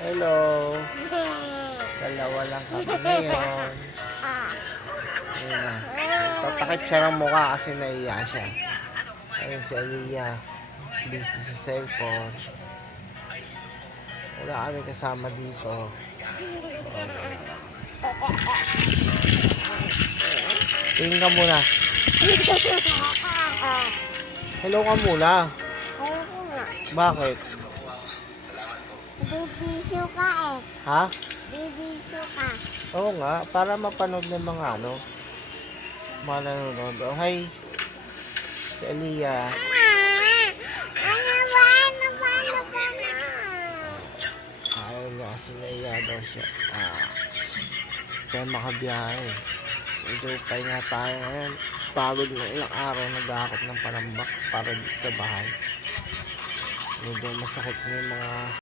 Hello. Dalawa lang kami ngayon. Ayun na. Tatakip siya ng mukha kasi naiya siya. Ayun si Aliyah. Busy sa cellphone. Wala kami kasama dito. Tingin ka muna. Hello ka muna. Ayoko nga. Bakit? Bibisyo ka eh. Ha? Bibisyo ka. Oo nga, para mapanood ng mga mga nanonood. Oh, hi. Si Aliyah. Ano ba? Ano ba? Ano ba na? Ayaw niya kasi naiya daw siya. Kaya makabiyahe. Medyo pahinga tayo ngayon. Pagod na ilang araw nag-aakot ng palambak para dito sa bahay. Medyo masakit na yung mga